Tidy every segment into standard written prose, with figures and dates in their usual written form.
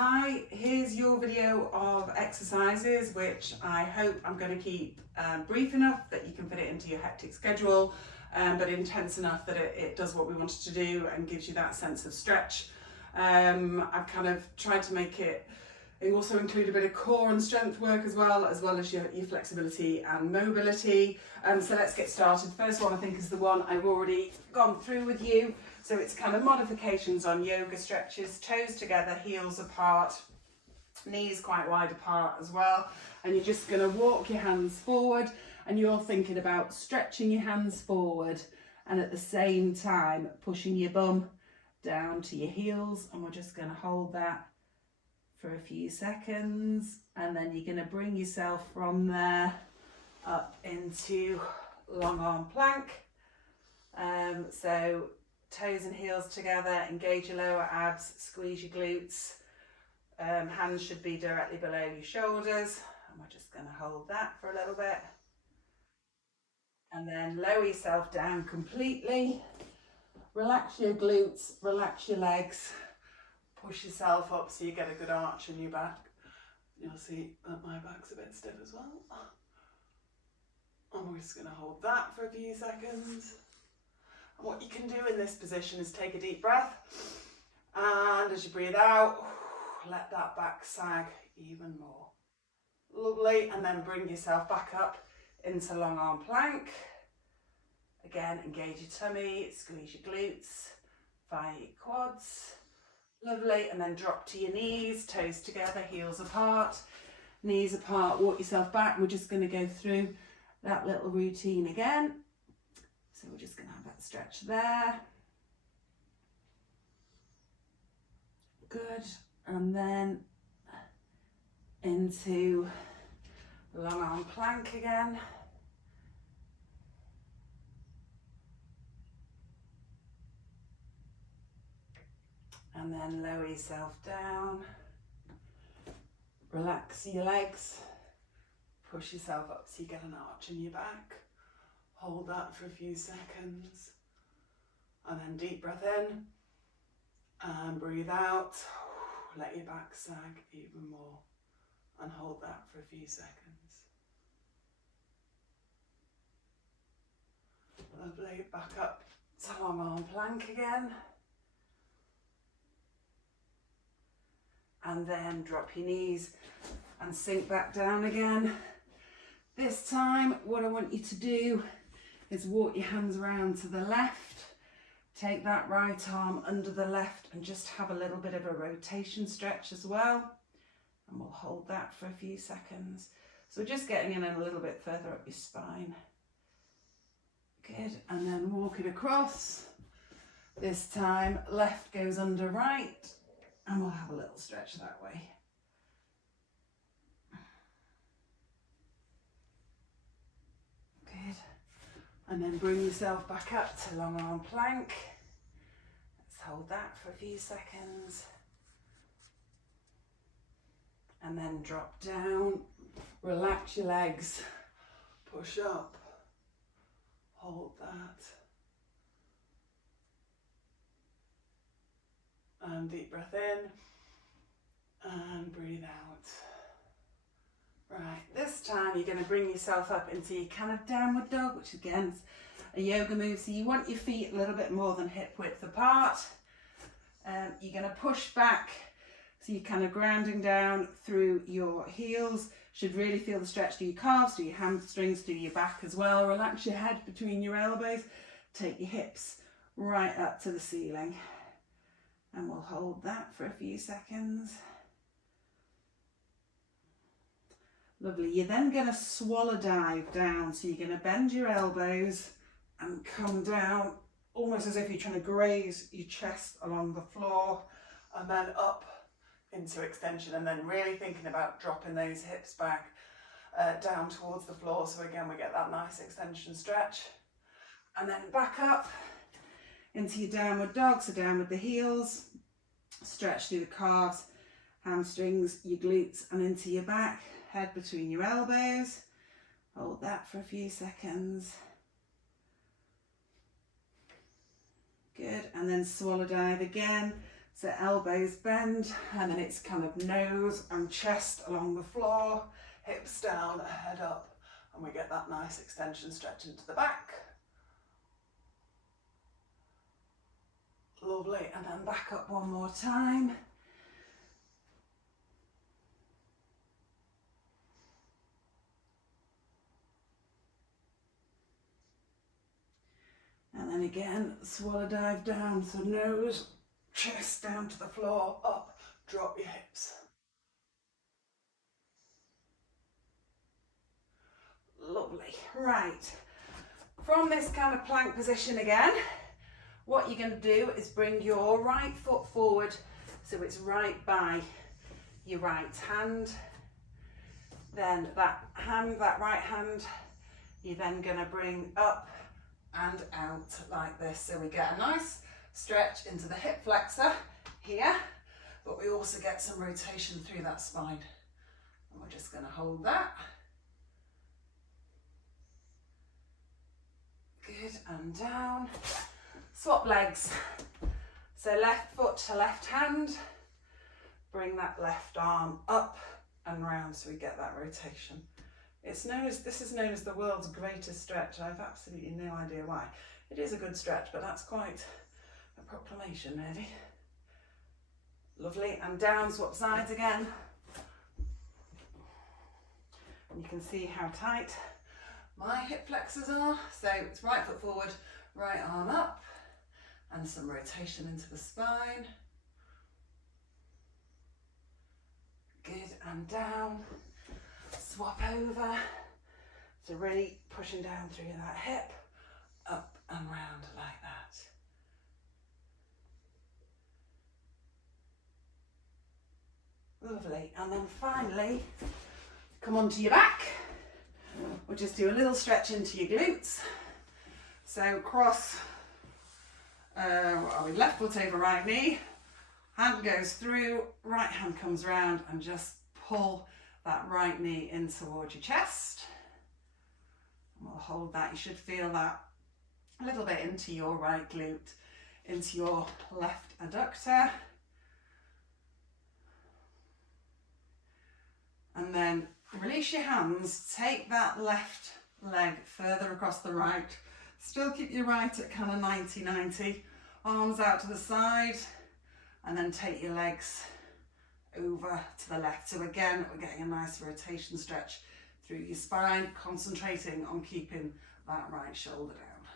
Hi, here's your video of exercises which I hope I'm going to keep brief enough that you can fit it into your hectic schedule, but intense enough that it does what we wanted to do and gives you that sense of stretch. I've kind of tried to make it also include a bit of core and strength work as well as your flexibility and mobility. So let's get started. First one I think is the one I've already gone through with you. So it's kind of modifications on yoga stretches, toes together, heels apart, knees quite wide apart as well. And you're just going to walk your hands forward and you're thinking about stretching your hands forward and at the same time pushing your bum down to your heels, and we're just going to hold that for a few seconds, and then you're going to bring yourself from there up into long arm plank. So toes and heels together, engage your lower abs, squeeze your glutes, hands should be directly below your shoulders, and we're just going to hold that for a little bit, and then lower yourself down completely, relax your glutes, relax your legs, push yourself up so you get a good arch in your back. You'll see that my back's a bit stiff as well. And we're just going to hold that for a few seconds. And what you can do in this position is take a deep breath, and as you breathe out, let that back sag even more. Lovely. And then bring yourself back up into long arm plank. Again, engage your tummy, squeeze your glutes, fire your quads. Lovely. And then drop to your knees, toes together, heels apart, knees apart, walk yourself back. We're just going to go through that little routine again. So we're just going to have that stretch there. Good. And then into long arm plank again. And then lower yourself down, relax your legs, push yourself up so you get an arch in your back, hold that for a few seconds, and then deep breath in, and breathe out, let your back sag even more, and hold that for a few seconds. Lovely, back up to long arm plank again. And then drop your knees and sink back down again. This time, what I want you to do is walk your hands around to the left, take that right arm under the left and just have a little bit of a rotation stretch as well. And we'll hold that for a few seconds. So we're just getting in a little bit further up your spine. Good, and then walk it across. This time, left goes under right. And we'll have a little stretch that way. Good. And then bring yourself back up to long arm plank. Let's hold that for a few seconds. And then drop down, relax your legs, push up, hold that. And deep breath in and breathe out. Right, this time you're going to bring yourself up into your kind of downward dog, which again is a yoga move. So you want your feet a little bit more than hip width apart. You're going to push back, so you're kind of grounding down through your heels. Should really feel the stretch through your calves, through your hamstrings, through your back as well. Relax your head between your elbows. Take your hips right up to the ceiling. And we'll hold that for a few seconds. Lovely. You're then going to swallow dive down. So you're going to bend your elbows and come down almost as if you're trying to graze your chest along the floor, and then up into extension, and then really thinking about dropping those hips back down towards the floor. So again, we get that nice extension stretch. And then back up into your downward dog, so down with the heels, stretch through the calves, hamstrings, your glutes and into your back, head between your elbows, hold that for a few seconds. Good, and then swallow dive again, So elbows bend, and then it's kind of nose and chest along the floor, hips down, head up, and we get that nice extension stretch into the back. Lovely, and then back up one more time. And then again, swallow dive down, so nose, chest down to the floor, up, drop your hips. Lovely. Right, from this kind of plank position again, what you're going to do is bring your right foot forward so it's right by your right hand. Then that right hand, you're then going to bring up and out like this, so we get a nice stretch into the hip flexor here, but we also get some rotation through that spine. And we're just going to hold that. Good, and down. Swap legs. So left foot to left hand, bring that left arm up and round so we get that rotation. This is known as the world's greatest stretch. I've absolutely no idea why. It is a good stretch, but that's quite a proclamation, really. Lovely, and down, swap sides again. And you can see how tight my hip flexors are. So it's right foot forward, right arm up, and some rotation into the spine. Good, and down. Swap over, so really pushing down through that hip, up and round like that. Lovely, and then finally, come onto your back. We'll just do a little stretch into your glutes. So cross, left foot over right knee, hand goes through, right hand comes round, and just pull that right knee in towards your chest. And we'll hold that. You should feel that a little bit into your right glute, into your left adductor. And then release your hands, take that left leg further across the right. Still keep your right at kind of 90-90. Arms out to the side, and then take your legs over to the left. So again, we're getting a nice rotation stretch through your spine, concentrating on keeping that right shoulder down.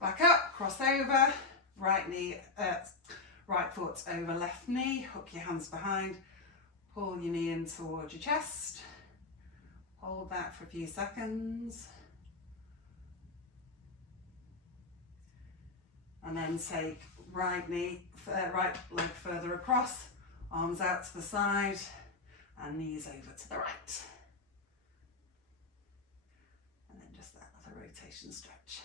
Back up, cross over, right foot over left knee, hook your hands behind, pull your knee in towards your chest, hold that for a few seconds. And then take right leg further across, arms out to the side, and knees over to the right. And then just that other rotation stretch.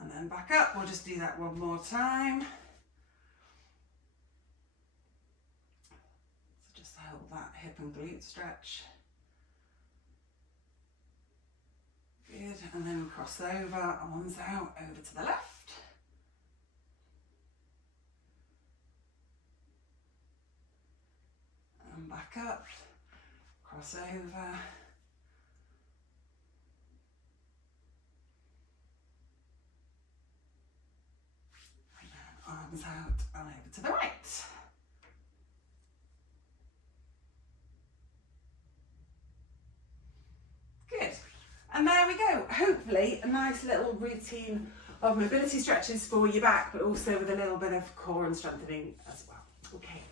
And then back up, we'll just do that one more time. So just hold that hip and glute stretch. Good, and then cross over, arms out, over to the left. And back up, cross over. And then arms out and over to the right. Good. And there we go. Hopefully a nice little routine of mobility stretches for your back, but also with a little bit of core and strengthening as well. Okay.